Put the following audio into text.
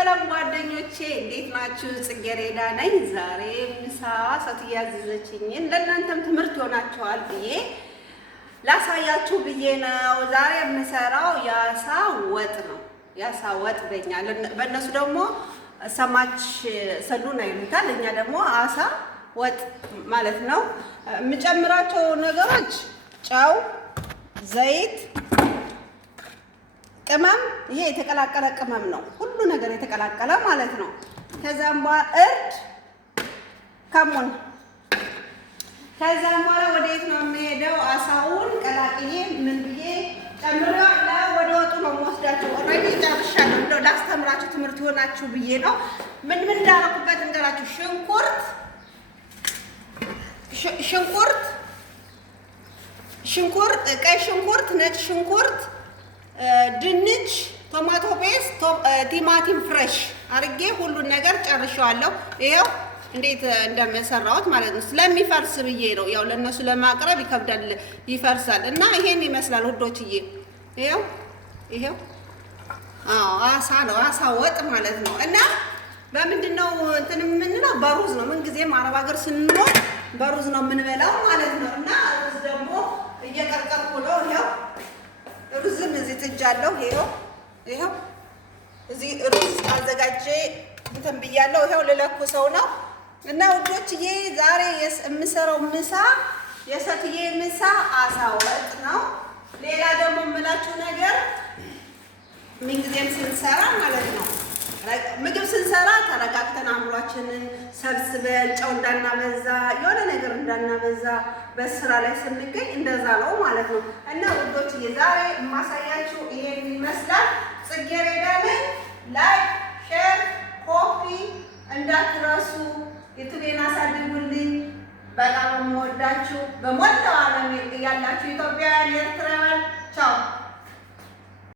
ሰላም ጓደኞቼ እንዴት ናችሁ? ጽጌረዳ ነኝ። ዛሬ ምሳ ሰት ያዘዘችኝን ለእናንተም ትምህርት ይሆናችኋል ብዬ ላሳያችሁ ብዬ ነው። ዛሬ የምሰራው የአሳ ወጥ ነው። የአሳ ወጥ በእነሱ ደግሞ ሰማች ሰሉና ይሉታል። እኛ ደግሞ አሳ ወጥ ማለት ነው። የምጨምራቸው ነገሮች ጨው፣ ዘይት፣ ቅመም። ይሄ የተቀላቀለ ቅመም ነው። ሁሉ ነገር የተቀላቀለ ማለት ነው። ከዛም በኋላ እርድ፣ ከሙን። ከዛም በኋላ ወዴት ነው የምሄደው? አሳውን ቀላቅዬ ምን ብዬ ጨምሬዋለሁ። ወደ ወጡ ነው የምወስዳቸው። ኦልሬዲ ጨርሻለሁ። እንደው ላስተምራችሁ ትምህርት ይሆናችሁ ብዬ ነው። ምን እንዳደረኩበት እንገራችሁ። ሽንኩርት፣ ቀይ ሽንኩርት፣ ነጭ ሽንኩርት፣ ድንች፣ ቶማቶ ፔስት፣ ቲማቲም ፍሬሽ አርጌ ሁሉን ነገር ጨርሻለሁ። ይሄው እንዴት እንደምሰራውት ማለት ነው። ስለሚፈርስ ብዬ ነው። ያው ለነሱ ለማቅረብ ይከብዳል፣ ይፈርሳል እና ይሄን ይመስላል ውዶችዬ። ይሄው አሳ ነው፣ አሳ ወጥ ማለት ነው። እና በምንድነው እንትን የምንለው? በሩዝ ነው። ምን ጊዜም አረብ ሀገር ስንኖር በሩዝ ነው የምንበላው ማለት ነው። እና ሩዝ ደግሞ እየቀቀልኩ ነው። ይሄው ሩዝም እዚህ ጥጃለሁ። ይሄው እዚህ ሩዝ አዘጋጄ እንትን ብያለሁ። ይሄው ልለኩሰው ነው። እና ውዶችዬ ዛሬ የምሰራው ምሳ የሰትዬ ምሳ አሳ ወጥ ነው። ሌላ ደግሞ የምላችሁ ነገር ምንጊዜም ስንሰራ ማለት ነው ምግብ ስንሰራ ተረጋግተን አእምሯችንን ሰብስበን ጨው እንዳናበዛ የሆነ ነገር እንዳናበዛ በስራ ላይ ስንገኝ እንደዛ ነው ማለት ነው። እና ውዶችዬ ዛሬ የማሳያችሁ ይሄን ይመስላል። ጽጌረዳ ነኝ። ላይክ፣ ሼር፣ ኮፒ እንዳትረሱ። ዩቲዩብን አሳድጉልኝ። በጣም የምወዳችሁ በሞላው ዓለም ያላችሁ ኢትዮጵያውያን፣ ኤርትራውያን ቻው።